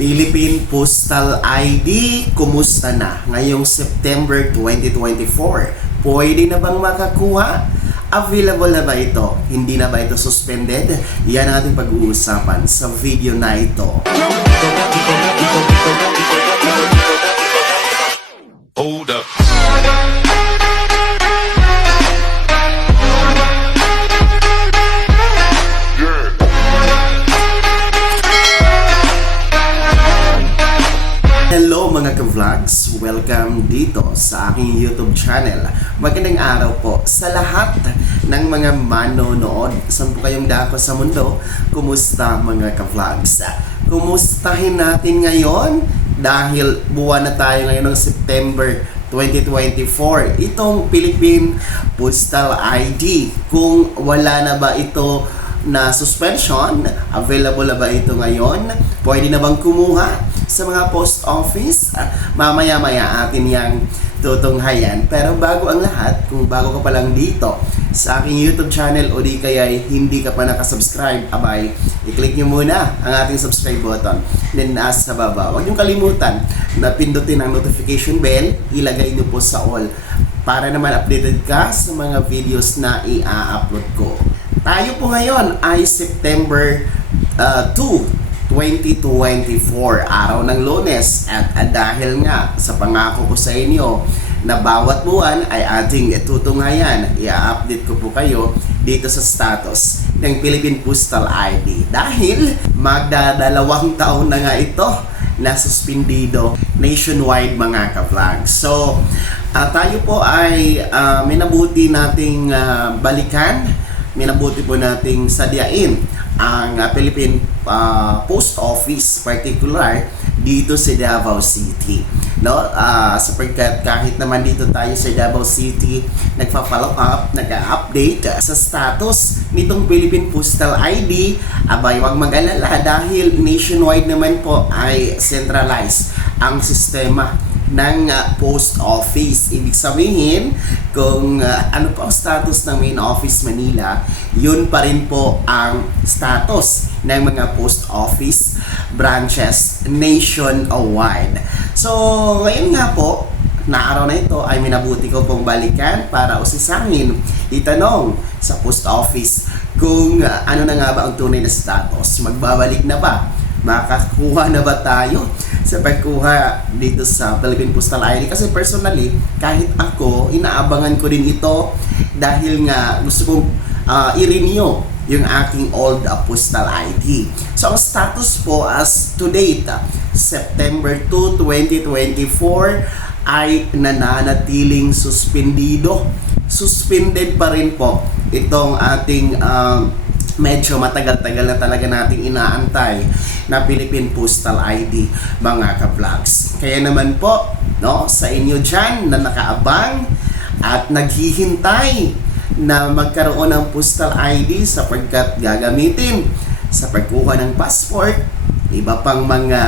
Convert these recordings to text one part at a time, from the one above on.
Philippine Postal ID, kumusta na? Ngayong September 2024, pwede na bang makakuha? Available na ba ito? Hindi na ba ito suspended? Yan ang ating pag-uusapan sa video na ito. Hold up. Hello mga ka-vlogs! Welcome dito sa aking YouTube channel. Magandang araw po sa lahat ng mga manonood. Saan po kayong dako sa mundo? Kumusta mga ka-vlogs? Kumustahin natin ngayon? Dahil buwan na tayo ngayon ng September 2024. Itong Philippine Postal ID. Kung wala na ba ito na suspension, available na ba ito ngayon? Pwede na bang kumuha sa mga post office? Mamaya-maya atin yang tutunghayan. Pero bago ang lahat, kung bago ka pa lang dito sa aking YouTube channel o di kaya hindi ka pa nakasubscribe, abay, i-click nyo muna ang ating subscribe button. Then nasa sa baba, huwag nyo kalimutan na pindutin ang notification bell, ilagay nyo po sa all para naman updated ka sa mga videos na i-upload ko. Tayo po ngayon ay September 2, 2024, araw ng Lunes, at dahil nga sa pangako ko sa inyo na bawat buwan ay ating tutunghayan, i-update ko po kayo dito sa status ng Philippine Postal ID dahil magdadalawang taon na nga ito na suspendido nationwide mga ka-vlogs. So tayo po ay minabuti nating balikan, minabuti po nating sadyain ang Philippine Post Office, particular dito sa Davao City, no? Sapagkat kahit naman dito tayo sa Davao City nagfa-follow up, nag-update sa status nitong Philippine Postal ID, abay wag mag-alala dahil nationwide naman po ay centralized ang sistema ng post office. Ibig sabihin, kung ano po ang status ng main office Manila, yun pa rin po ang status ng mga post office branches nationwide. So, ngayon nga po, na araw na ito ay minabuti ko pong balikan para usisahin, itanong sa post office kung ano na nga ba ang tunay na status. Magbabalik na ba? Makakuha na ba tayo sa pagkuha dito sa Philippine Postal ID? Kasi personally, kahit ako, inaabangan ko din ito dahil nga gusto kong i-renew yung aking old postal ID. So, ang status po as to date, September 2, 2024, ay nananatiling suspendido. Suspended pa rin po itong ating medyo matagal-tagal na talaga nating inaantay na Philippine Postal ID mga ka-vlogs. Kaya naman po, no, sa inyo dyan na nakaabang at naghihintay na magkaroon ng Postal ID sapagkat gagamitin sa pagkuha ng passport, iba pang mga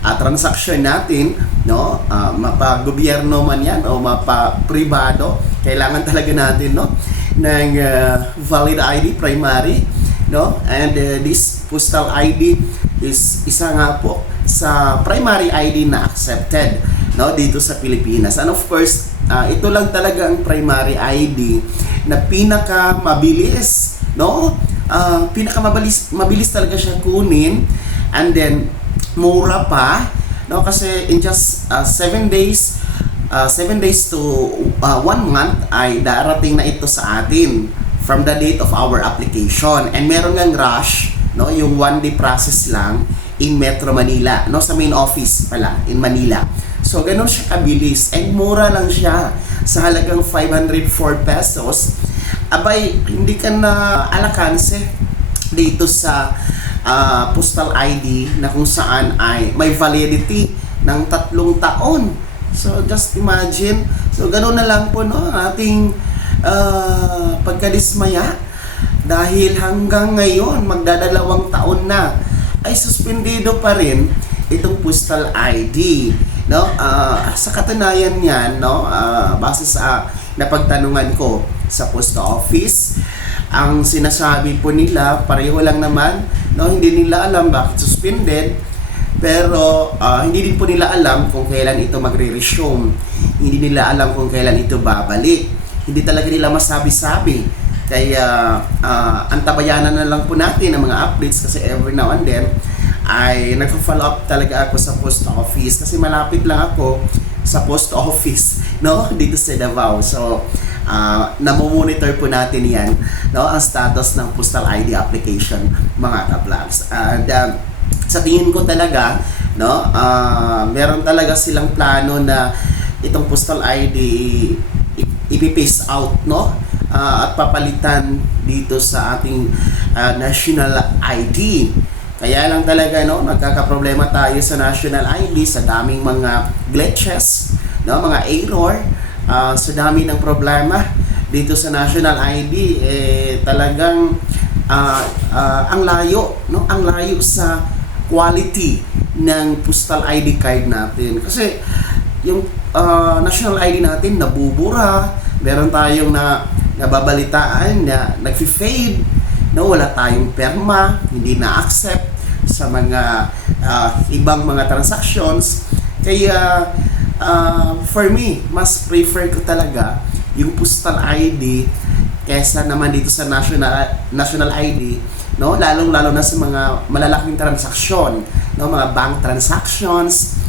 transaksyon natin, no, mapa-gobyerno man yan o mapa-pribado, kailangan talaga natin, no, ng valid ID primary, no, and this postal ID is isa nga po sa primary ID na accepted, no, dito sa Pilipinas. And of course, ito lang talaga ang primary ID na pinaka mabilis, no, mabilis talaga siya kunin, and then mura pa, no, kasi in just 7 days to 1 month ay darating na ito sa atin from the date of our application. And meron ngang rush, no, yung 1 day process lang in Metro Manila, no, sa main office pala in Manila. So ganun siya kabilis, and mura lang siya sa halagang 504 pesos. Abay, hindi ka na alakanse dito sa postal ID na kung saan ay may validity ng 3 taon. So just imagine, so gano'n na lang po, no, ating pagkadismaya dahil hanggang ngayon magdadalawang taon na ay suspendido pa rin itong postal ID, no. Sa katunayan niyan, no, base sa napagtanungan ko sa post office, ang sinasabi po nila pareho lang naman, no, hindi nila alam bakit suspended Pero hindi din po nila alam kung kailan ito magre-resume. Hindi nila alam kung kailan ito babalik. Hindi talaga nila masabi-sabi. Kaya antabayanan na lang po natin ang mga updates kasi every now and then ay nagpo-follow up talaga ako sa post office kasi malapit lang ako sa post office, no, dito sa Davao. So namomonitor po natin yan, no, ang status ng postal ID application, mga ka-vlogs. And sa tingin ko talaga, no, meron talaga silang plano na itong postal ID ipipace out, no, at papalitan dito sa ating national ID. Kaya lang talaga, no, nagkakaproblema tayo sa national ID sa daming mga glitches, no, mga error, sa dami ng problema dito sa national ID, talagang ang layo, no, ang layo sa quality ng postal ID card natin. Kasi yung national ID natin nabubura, meron tayong nababalitaan na nagfi-fade, no, wala tayong perma, hindi na-accept sa mga ibang mga transactions. Kaya for me, mas prefer ko talaga yung postal ID kesa naman dito sa national ID, no, lalong-lalo na sa mga malalaking transaksyon, no, mga bank transactions,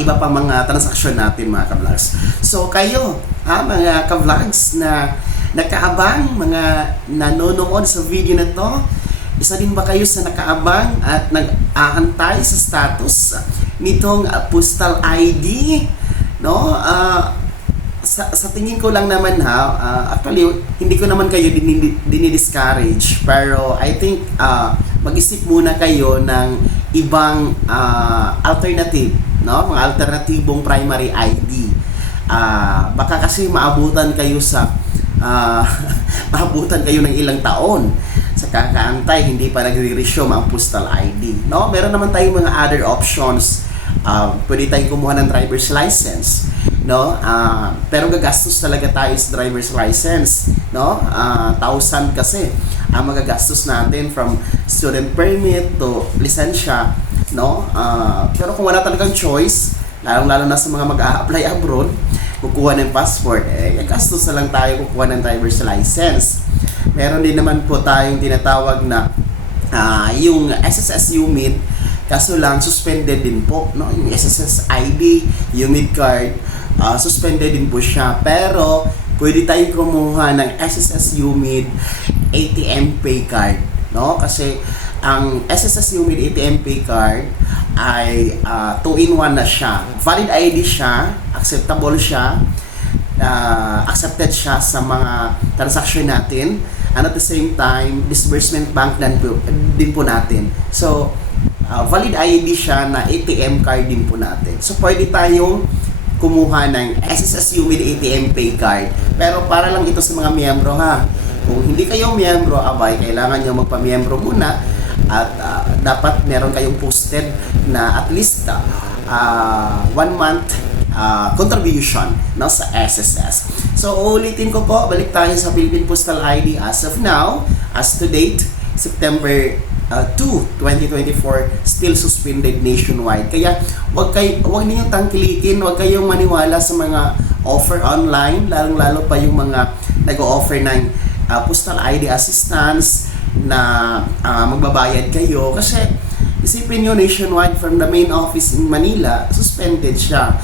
iba pa mga transaksyon natin, mga ka-vlogs. So kayo, mga ka-vlogs na nakaabang, mga nanonood sa video na to, isa din ba kayo sa nakaabang at nag-aantay sa status nitong postal ID, no? Sa tingin ko lang naman, actually hindi ko naman kayo dinidiscourage, pero I think mag-isip muna kayo ng ibang alternative, no, mga alternatibong primary ID. Baka kasi maabutan kayo ng ilang taon sa kakaantay, hindi pa nagre-resume ang postal ID, no? Meron naman tayong mga other options. Pwede tayong kumuha ng driver's license, no? Pero gagastos talaga tayo sa driver's license, no? 1,000 kasi ang magagastos natin from student permit to lisensya, no? Pero kung wala talagang choice, lalong-lalo na sa mga mag-a-apply abroad, kukuha ng passport, gastos na lang tayo kukuha ng driver's license. Meron din naman po tayong tinatawag na yung SSS UMID, kaso lang suspended din po, no? Yung SSS ID, UMID card, suspended din po siya. Pero pwede tayong kumuha ng SSS UMID ATM Pay card, no? Kasi ang SSS UMID ATM Pay card ay 2-in-1 na siya. Valid ID siya, acceptable siya, accepted siya sa mga transaction natin, and at the same time disbursement bank din po natin. So valid ID siya na ATM card din po natin. So pwede tayong kumuha ng SSS UMID ATM Pay card, pero para lang ito sa mga miyembro, ha. Kung hindi kayo miyembro, kailangan nyo magpa-miyembro muna at dapat meron kayong posted na at least 1 month contribution, no, sa SSS. So ulitin ko po, balik tayo sa Philippine Postal ID as of now, as to date, September 2, 2024, still suspended nationwide. Kaya wag ninyong tangkilikin, wag kayong maniwala sa mga offer online, lalong-lalo pa yung mga nag-o-offer ng postal ID assistance na magbabayad kayo. Kasi isipin nyo, nationwide from the main office in Manila, suspended siya.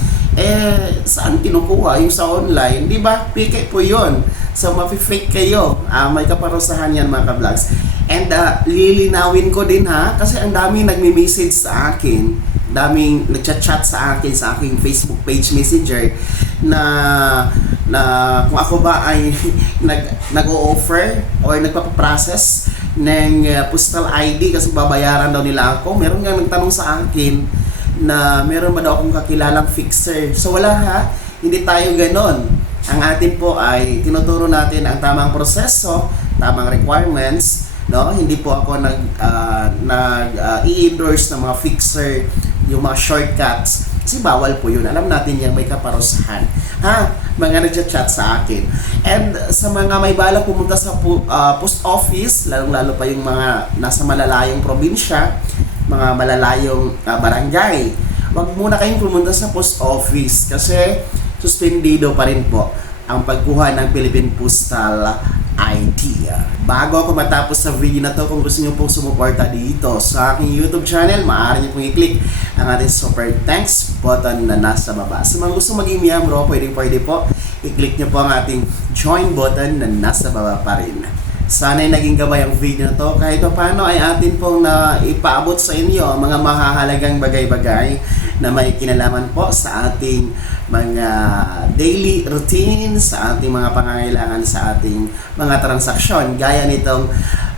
Saan kinukuha? Yung sa online, di ba? Pike po yun. So mapi-fake kayo. May kaparusahan yan, mga ka-vlogs. And lilinawin ko din, ha, kasi ang daming nagme-message sa akin, daming nagchat-chat sa akin sa aking Facebook page messenger na kung ako ba ay nag-o-offer or nagpapaprocess ng postal ID kasi babayaran daw nila ako. Meron nga nagtanong sa akin na meron ba daw akong kakilalang fixer. So wala, ha, hindi tayo ganon. Ang atin po ay tinuturo natin ang tamang proseso, tamang requirements, no? Hindi po ako i-endorse ng mga fixer, yung mga shortcuts, kasi bawal po yun. Alam natin yung may kaparusahan, ha, mga nagchat-chat sa akin. And sa mga may balak pumunta sa post office, lalong-lalo pa yung mga nasa malalayong probinsya, mga malalayong barangay, wag muna kayong pumunta sa post office kasi suspendido pa rin po ang pagkuha ng Philippine Postal ID. Bago ako matapos sa video na to, kung gusto niyo pong sumuporta dito sa aking YouTube channel, maaari niyo pong i-click ang ating super thanks button na nasa baba. Sa mga gusto maging miyembro, pwede po, i-click niyo po ang ating join button na nasa baba pa rin. Sana'y naging gabay ang video na to. Kahit paano ay atin pong na ipaabot sa inyo ang mga mahahalagang bagay-bagay na may kinalaman po sa ating mga daily routine, sa ating mga pangangailangan sa ating mga transaksyon. Gaya nitong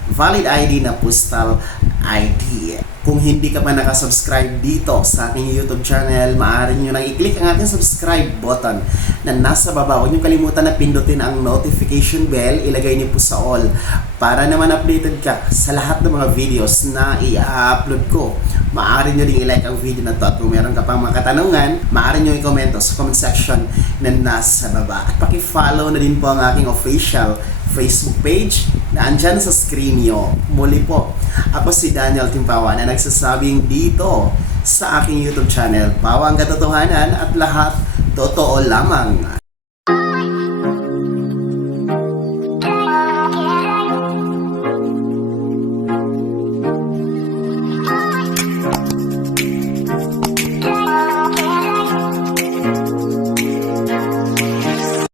valid ID na postal ID. Kung hindi ka pa nakasubscribe dito sa aking YouTube channel, maaari nyo nang i-click ang ating subscribe button na nasa baba. Huwag nyo kalimutan na pindutin ang notification bell, ilagay niyo po sa all para naman updated ka sa lahat ng mga videos na i-upload ko. Maaari nyo rin i-like ang video na to at kung meron ka pang mga katanungan, maaari nyo i-komento sa comment section na nasa baba. At paki-follow na din po ang aking official Facebook page na andyan sa screen nyo. Muli po, ako si Daniel Timpawa na nagsasabing dito sa aking YouTube channel, Pawang Katotohanan at lahat totoo lamang.